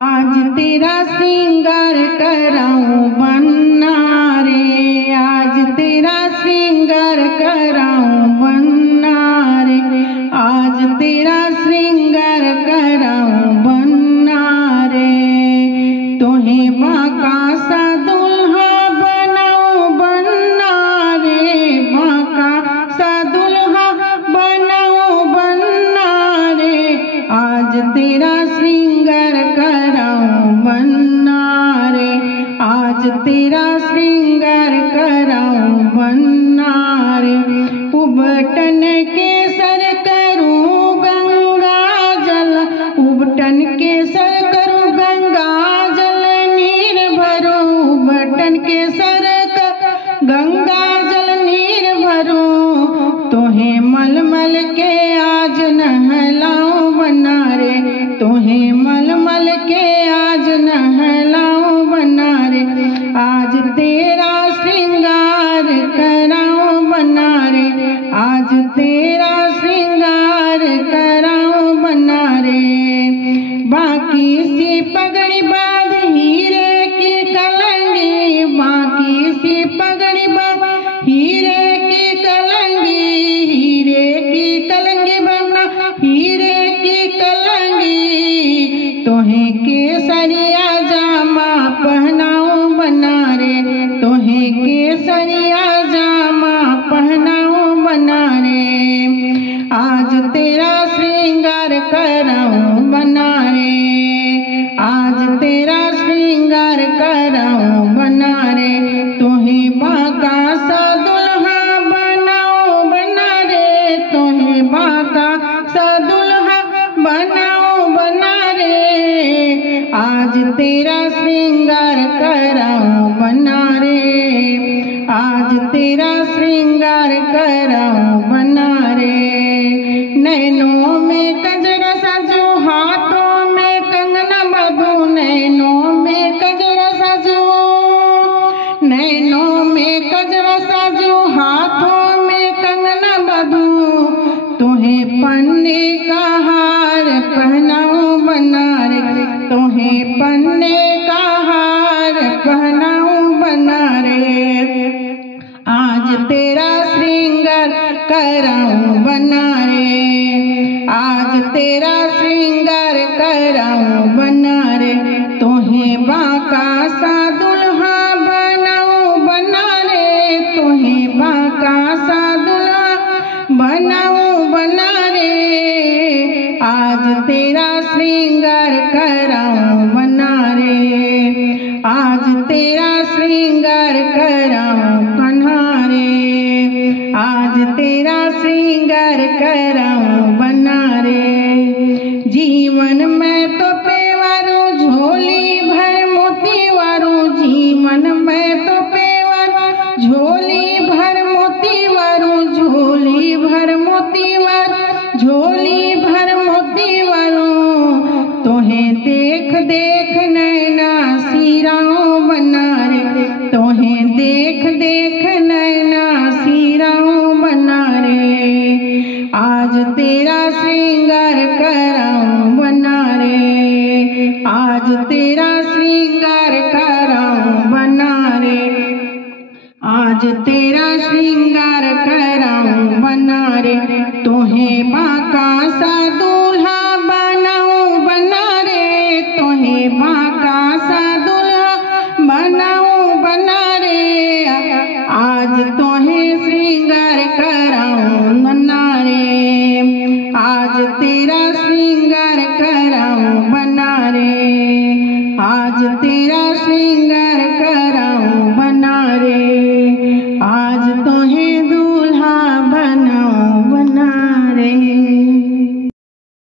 आज तेरा श्रृंगार कराऊं बन्ना रे, आज तेरा श्रृंगार कराऊं बन्ना रे, आज तेरा श्रृंगार कराऊं बन्ना रे। तोहे बाका सा दुल्हा बनाऊं बन्ना रे, बाका सा दुल्हा बनाऊं बन्ना रे, आज तेरा श्रृंगार बन्ना रे, आज तेरा श्रृंगार कराऊं बन्ना रे। उबटन के सर करूं गंगा जल, उबटन के सर करूं गंगा जल नीर भरूं, उबटन के सर गंगा जल नीर भरूं। तोहे मलमल के आज नहलाऊं बन्ना रे, तोहे मलमल के आज नहलाऊं बन्ना रे, आज तेरा श्रृंगार कराऊं बन्ना रे, आज तेरा श्रृंगार कराऊं बन्ना रे। बाकी सी पगड़ी बांध हीरे की कलंगी, बाकी सी पगड़ी बांध हीरे की कलंगी, हीरे की कलंगी बन्ना हीरे की कलंगी। तोहे केसरिया जामा पहनाऊं बन्ना रे, तोहे केसरिया जामा पहनाऊं बन्ना रे, आज तेरा श्रृंगार कराऊं बन्ना रे, आज तेरा श्रृंगार कराऊं बन्ना रे। तोहे बाका सा दुल्हा बनाऊं बन्ना रे, तोहे बाका सा दुल्हा बनाऊं बन्ना रे, आज तेरा श्रृंगार कराऊं बन्ना रे, आज तेरा श्रृंगार कराऊं बन्ना रे। नैनों में कजरा सजो, हाथों में कंगना बंधूं, नैनों में कजरा सजो, नैनों में कजरा सजो, हाथों में कंगना बंधूं। तोहे पन्ने का हार पहनाऊं बन्ना रे, तोहे पन्ने का हार पहनाऊं बन्ना रे, आज तेरा श्रृंगार कराऊं बन्ना रे, आज तेरा श्रृंगार कराऊं बन्ना रे। तोहे बाका सा दुल्हा बनाऊं बन्ना रे, तोहे बाका सा दुल्हा बनाऊं बन्ना रे, आज तेरा श्रृंगार कराऊं बन्ना रे, आज तेरा श्रृंगार कराऊं बन्ना रे, आज तेरा श्रृंगार कराऊं बन्ना रे। जीवन में तो पेवारू झोली भर मोती वारू, जीवन में तो पेवारू झोली भर मोती वारू, झोली भर मोती वारू, झोली भर मोती वारू। तोहे देख देख नैना सिराऊं बन्ना रे, तोहे देख देख नैना सिराऊं बन्ना रे, आज तेरा श्रृंगार कराऊं बन्ना रे, आज तेरा श्रृंगार कराऊं बन्ना रे, आज तेरा श्रृंगार कराऊं बन्ना रे। तोहे बाका सा दुल्हा बनाऊं बन्ना रे, तोहे बाका सा दुल्हा बनाऊं बन्ना रे, आज तोहे श्रृंगार